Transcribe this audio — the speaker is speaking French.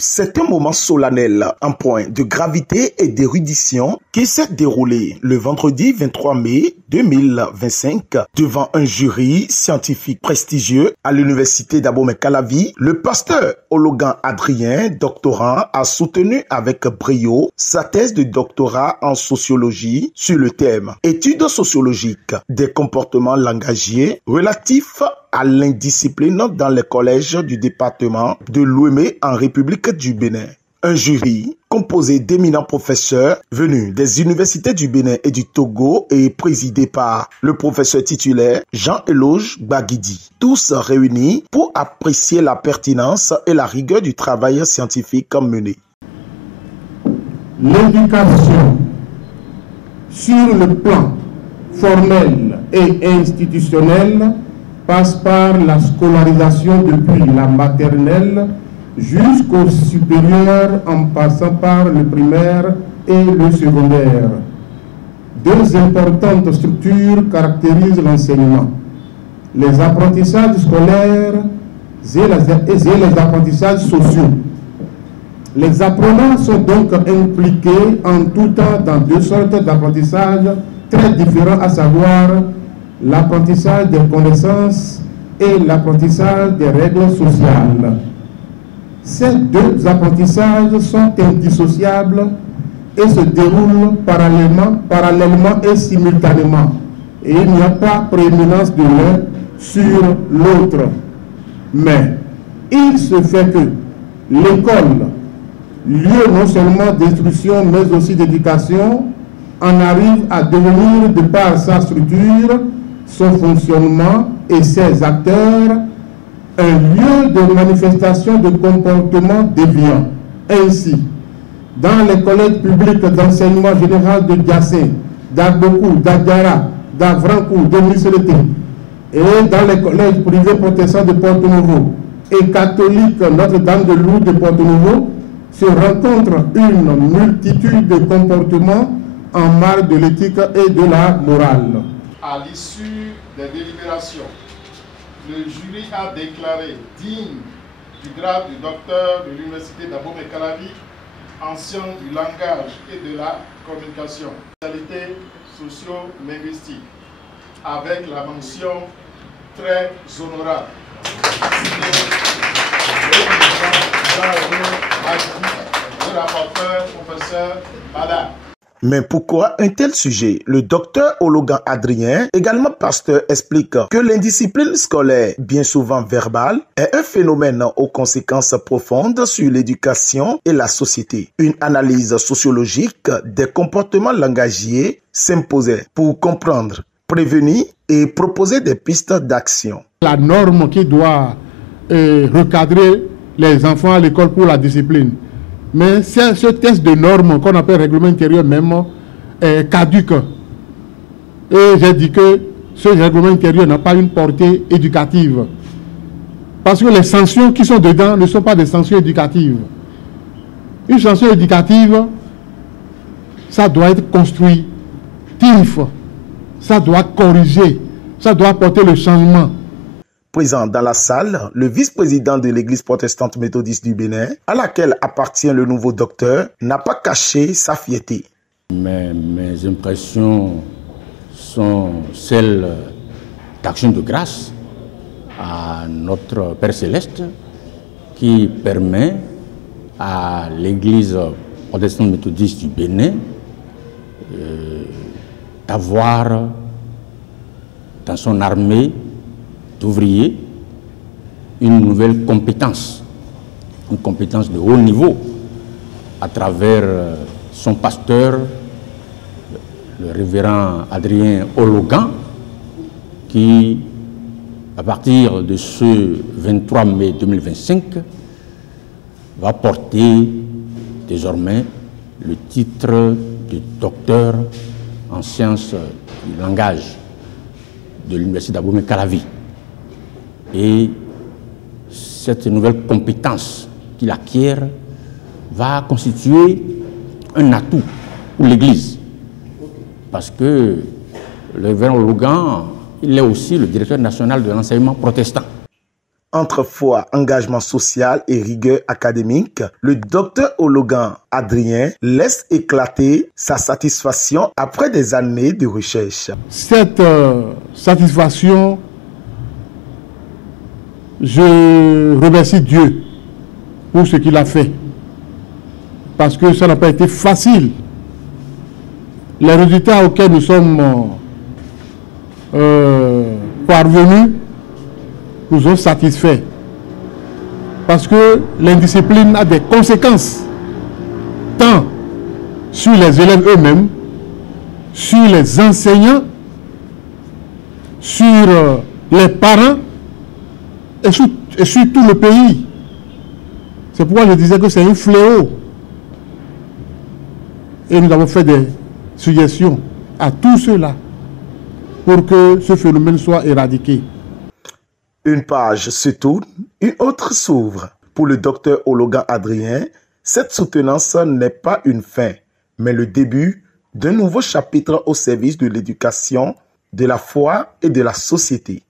C'est un moment solennel, un point de gravité et d'érudition qui s'est déroulé le vendredi 23 mai 2025 devant un jury scientifique prestigieux à l'université d'Abomey-Calavi. Le pasteur Ologan Adrien, doctorant, a soutenu avec brio sa thèse de doctorat en sociologie sur le thème « Études sociologiques des comportements langagiers relatifs à l'indiscipline dans les collèges du département de Lomé en République du Bénin. » Un jury composé d'éminents professeurs venus des universités du Bénin et du Togo et présidé par le professeur titulaire Jean-Eloge Baguidi. Tous réunis pour apprécier la pertinence et la rigueur du travail scientifique mené. L'éducation sur le plan formel et institutionnel passe par la scolarisation depuis la maternelle jusqu'au supérieur en passant par le primaire et le secondaire. Deux importantes structures caractérisent l'enseignement: les apprentissages scolaires et les apprentissages sociaux. Les apprenants sont donc impliqués en tout temps dans deux sortes d'apprentissages très différents, à savoir l'apprentissage des connaissances et l'apprentissage des règles sociales. Ces deux apprentissages sont indissociables et se déroulent parallèlement et simultanément. Et il n'y a pas prééminence de l'un sur l'autre. Mais il se fait que l'école, lieu non seulement d'instruction mais aussi d'éducation, en arrive à devenir, de par sa structure, son fonctionnement et ses acteurs, un lieu de manifestation de comportements déviants. Ainsi, dans les collèges publics d'enseignement général de Diassé, d'Agbokou, d'Agara, d'Avrankou, de Missélété, et dans les collèges privés protestants de Porto-Nouveau et catholiques Notre-Dame de Lourdes de Porto-Nouveau, se rencontre une multitude de comportements en marge de l'éthique et de la morale. À l'issue des délibérations, le jury a déclaré digne du grade de docteur de l'université d'Abomey-Calavi en sciences du langage et de la communication, spécialité socio-linguistique, avec la mention très honorable. Le rapporteur, professeur Bada. Mais pourquoi un tel sujet? Le docteur Ologan Adrien, également pasteur, explique que l'indiscipline scolaire, bien souvent verbale, est un phénomène aux conséquences profondes sur l'éducation et la société. Une analyse sociologique des comportements langagiers s'imposait pour comprendre, prévenir et proposer des pistes d'action. La norme qui doit recadrer les enfants à l'école pour la discipline. Mais c'est ce test de normes qu'on appelle règlement intérieur même est caduque. Et j'ai dit que ce règlement intérieur n'a pas une portée éducative. Parce que les sanctions qui sont dedans ne sont pas des sanctions éducatives. Une sanction éducative, ça doit être constructif, ça doit corriger, ça doit apporter le changement. Présent dans la salle, le vice-président de l'église protestante méthodiste du Bénin, à laquelle appartient le nouveau docteur, n'a pas caché sa fierté. Mes impressions sont celles d'action de grâce à notre Père Céleste qui permet à l'église protestante méthodiste du Bénin d'avoir dans son armée d'ouvriers une nouvelle compétence, une compétence de haut niveau à travers son pasteur, le révérend Adrien Ologan, qui, à partir de ce 23 mai 2025, va porter désormais le titre de docteur en sciences du langage de l'université d'Abomey-Calavi. Et cette nouvelle compétence qu'il acquiert va constituer un atout pour l'Église. Parce que le révérend Ologan il est aussi le directeur national de l'enseignement protestant. Entre foi, engagement social et rigueur académique, le docteur Ologan Adrien laisse éclater sa satisfaction après des années de recherche. Cette satisfaction, je remercie Dieu pour ce qu'il a fait, parce que ça n'a pas été facile. Les résultats auxquels nous sommes parvenus nous ont satisfaits, parce que l'indiscipline a des conséquences tant sur les élèves eux-mêmes, sur les enseignants, sur les parents et sur tout le pays. C'est pourquoi je disais que c'est un fléau. Et nous avons fait des suggestions à tous ceux-là pour que ce phénomène soit éradiqué. Une page se tourne, une autre s'ouvre. Pour le docteur Ologan Adrien, cette soutenance n'est pas une fin, mais le début d'un nouveau chapitre au service de l'éducation, de la foi et de la société.